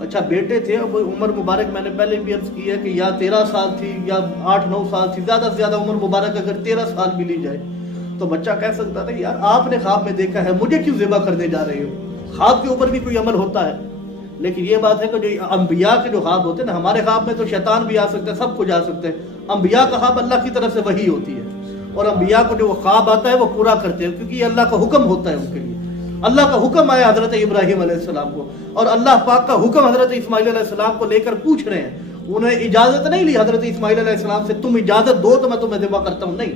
اچھا بیٹے تھے، اب عمر مبارک میں نے پہلے بھی عرض کی ہے کہ یا 13 سال تھی یا 8-9 سال تھی، زیادہ سے زیادہ عمر مبارک اگر 13 سال بھی لی جائے تو بچہ کہہ سکتا تھا یار آپ نے خواب میں دیکھا ہے، مجھے کیوں ذبح کرنے جا رہے ہو؟ خواب کے اوپر بھی کوئی عمل ہوتا ہے. لیکن یہ بات ہے کہ جو انبیاء کے جو خواب ہوتے ہیں نا، ہمارے خواب میں تو شیطان بھی آ سکتا ہے، سب کچھ آ سکتا ہے. انبیاء کا خواب اللہ کی طرف سے وحی ہوتی ہے، اور انبیاء کو جو خواب آتا ہے وہ پورا کرتے ہیں، کیونکہ یہ اللہ کا حکم ہوتا ہے ان کے لیے. اللہ کا حکم آیا حضرت ابراہیم علیہ السلام کو، اور اللہ پاک کا حکم حضرت اسماعیل علیہ السلام کو لے کر پوچھ رہے ہیں. انہیں اجازت نہیں لی حضرت اسماعیل علیہ السلام سے، تم اجازت دو تو میں تمہیں ذبح کرتا ہوں. نہیں،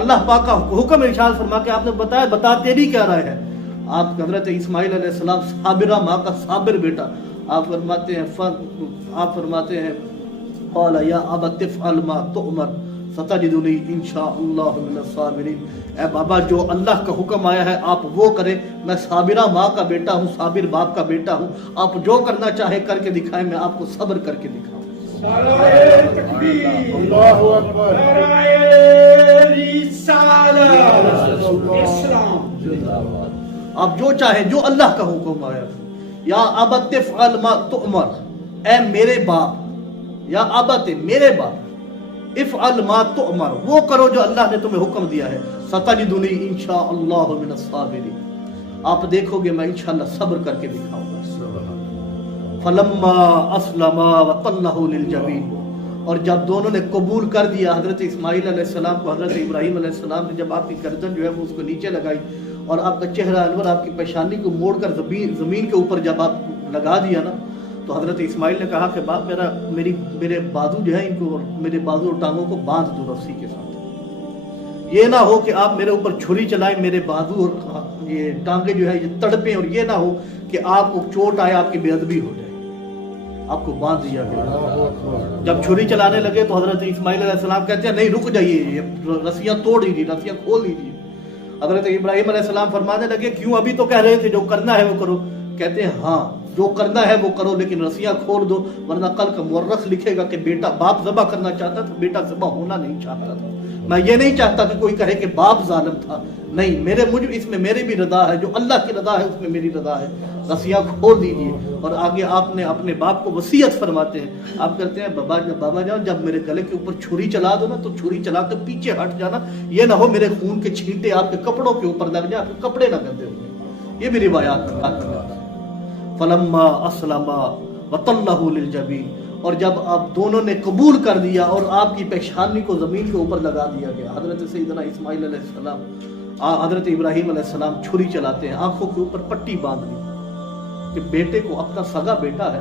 اللہ پاک کا حکم ارشاد فرما کے آپ نے بتایا، بتا تیری کیا رائے ہے. آپ حضرت اسماعیل علیہ السلام صابرہ ماں کا صابر بیٹا، آپ فرماتے ہیں قال یا ابت افعل ما تؤمر ستجدنی انشاءاللہ من الصابرین. اے بابا جو اللہ کا حکم آیا ہے آپ وہ کریں، میں صابرہ ماں کا بیٹا ہوں، صابر باپ کا بیٹا ہوں، آپ جو کرنا چاہے کر کے دکھائیں، میں آپ کو صبر کر کے دکھاؤں. اللہ اکبر. آپ جو چاہیں، جو اللہ کا حکم آیا. یا ابت افعل ما تؤمر، اے میرے باپ، یا ابت میرے باپ، افعل ما تؤمر، وہ کرو جو اللہ نے تمہیں حکم دیا ہے. ستجدنی انشاءاللہ من الصابرین، آپ دیکھو گے میں انشاءاللہ صبر کر کے دکھاؤں گا. فلما اسلما وطلہ للجبین، اور جب دونوں نے قبول کر دیا حضرت اسماعیل علیہ السلام کو، حضرت ابراہیم علیہ السلام نے جب آپ کی گردن جو ہے وہ اس کو نیچے لگائی اور آپ کا چہرہ انور آپ کی پیشانی کو موڑ کر زمین کے اوپر جب آپ لگا دیا نا، تو حضرت اسماعیل نے کہا کہ باپ میرے بازو جو ہے ان کو، میرے بازو اور ٹانگوں کو باندھ دو رسی کے ساتھ. یہ نہ ہو کہ آپ میرے اوپر چھری چلائیں، میرے بازو اور یہ ٹانگیں جو ہے یہ تڑپیں، اور یہ نہ ہو کہ آپ کو چوٹ آئے، آپ کی بے ادبی ہو جائے. آپ کو باندھ دیا گیا. جب چھری چلانے لگے تو حضرت اسماعیل علیہ السلام کہتے ہیں نہیں رک جائیے، رسیاں توڑ لیجیے، رسیاں کھول لیجیے. حضرت ابراہیم علیہ السلام فرمانے لگے کیوں، ابھی تو کہہ رہے تھے جو کرنا ہے وہ کرو. کہتے ہیں ہاں جو کرنا ہے وہ کرو، لیکن رسیاں کھول دو، ورنہ کل کا مورخ لکھے گا کہ بیٹا باپ ذبح کرنا چاہتا تھا، بیٹا ذبح ہونا نہیں چاہتا تھا. میں یہ نہیں چاہتا کہ کوئی کہے کہ باپ ظالم تھا، نہیں، اس میں میری بھی رضا ہے، جو اللہ کی رضا ہے اس میں میری رضا ہے. رسیاں کھول دیجیے. اور آگے آپ نے اپنے باپ کو وصیت فرماتے ہیں، آپ کہتے ہیں بابا جان جب میرے گلے کے اوپر چھری چلا دو نا تو چھری چلا کے پیچھے ہٹ جانا، یہ نہ ہو میرے خون کے چھینٹے آپ کے کپڑوں کے اوپر لگ جائے، آپ کے کپڑے نہ گندے ہوں. یہ بھی روایات میں. فلما اسلما وطلہ للجبین، اور جب آپ دونوں نے قبول کر دیا اور آپ کی پیشانی کو زمین کے اوپر لگا دیا گیا. حضرت سیدنا اسماعیل علیہ السلام، حضرت ابراہیم علیہ السلام چھری چلاتے ہیں، آنکھوں کے اوپر پٹی باندھ لی کہ بیٹے کو، اپنا سگا بیٹا ہے،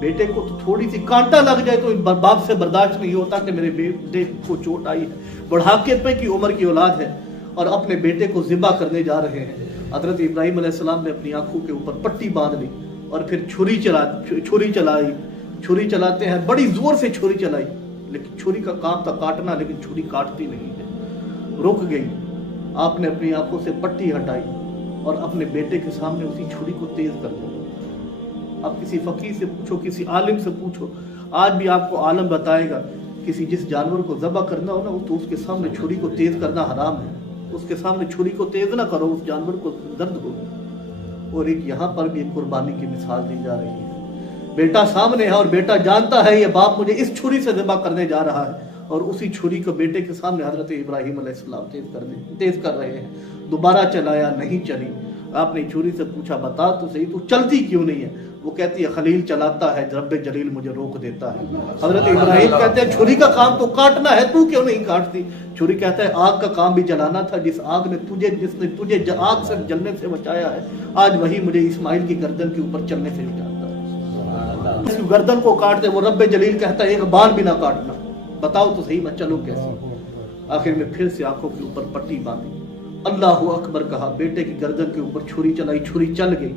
بیٹے کو تو تھوڑی سی کانٹا لگ جائے تو باپ سے برداشت نہیں ہوتا کہ میرے بیٹے کو چوٹ آئی ہے، بڑھاپے پہ کی عمر کی اولاد ہے، اور اپنے بیٹے کو ذبح کرنے جا رہے ہیں. حضرت ابراہیم علیہ السلام نے اپنی آنکھوں کے اوپر پٹی باندھ لی اور پھر چھری چلائی. چھری چلاتے ہیں، بڑی زور سے چھری چلائی، لیکن چھری کا کام تھا کاٹنا، لیکن چھری کاٹتی نہیں ہے، رک گئی. آپ نے اپنی آنکھوں سے پٹی ہٹائی اور اپنے بیٹے کے سامنے اسی چھری کو تیز کر دیا. آپ کسی فقیر سے پوچھو، کسی عالم سے پوچھو، آج بھی آپ کو عالم بتائے گا کسی جس جانور کو ذبح کرنا ہو نا تو اس کے سامنے چھری کو تیز کرنا حرام ہے. اس کے سامنے چھری کو تیز نہ کرو، اس جانور کو درد ہو. اور ایک یہاں پر بھی ایک قربانی کی مثال دی جا رہی ہے. بیٹا سامنے ہے اور بیٹا جانتا ہے یہ باپ مجھے اس چھری سے ذبح کرنے جا رہا ہے، اور اسی چھری کو بیٹے کے سامنے حضرت ابراہیم علیہ السلام تیز کر رہے ہیں. دوبارہ چلایا، نہیں چلی. آپ نے چھری سے پوچھا بتا تو صحیح تو چلتی کیوں نہیں ہے؟ وہ کہتی ہے خلیل چلاتا ہے، رب جلیل مجھے روک دیتا ہے. حضرت ابراہیم کہتے ہیں چھری کا کام تو کاٹنا ہے، تو کیوں نہیں کاٹتی؟ چھری کہتا ہے آگ کا کام بھی جلانا تھا، جس نے تجھے آگ سے جلنے سے بچایا ہے، آج وہی مجھے اسماعیل کی گردن کے اوپر چلنے سے بچاتا ہے. اس کی گردن کو کاٹ دے، وہ رب جلیل کہتا ہے ایک بال بھی نہ کاٹنا. بتاؤ تو صحیح میں چلوں کیسے؟ آخر میں پھر سے آنکھوں کے اوپر پٹی باندھی، اللہ اکبر کہا، بیٹے کی گردن کے اوپر چھری چلائی، چھری چل گئی،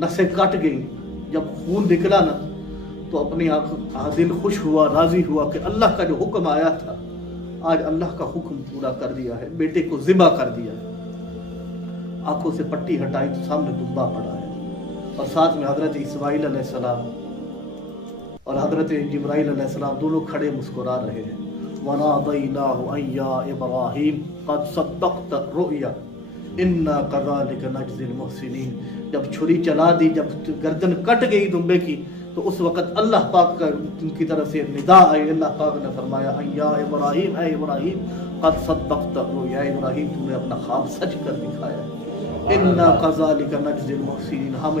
نسیں کٹ گئی. جب خون نکلا نا تو اپنی دل خوش ہوا، راضی ہوا کہ اللہ کا جو حکم آیا تھا آج اللہ کا حکم پورا کر دیا ہے، بیٹے کو ذبح کر دیا. آنکھوں سے پٹی ہٹائی تو سامنے دبا پڑا ہے، اور ساتھ میں حضرت اسماعیل علیہ السلام اور حضرت جبرائیل علیہ السلام دونوں کھڑے مسکرا رہے ہیں. وَنَادَيْنَاهُ أَن يَا إِبْرَاهِيمُ قَدْ صَدَّقْتَ الرُّؤْيَا انا کذالک نجزی المحسنین، جب چھری چلا دی، جب گردن کٹ گئی دمبے کی، تو اس وقت اللہ پاک کا ان کی طرف سے ندا آئی، اللہ پاک نے فرمایا یا ابراہیم، اے ابراہیم قد صدقت، یا ابراہیم تم نے اپنا خواب سچ کر دکھایا، انا کذالک نجزی المحسنین، ہم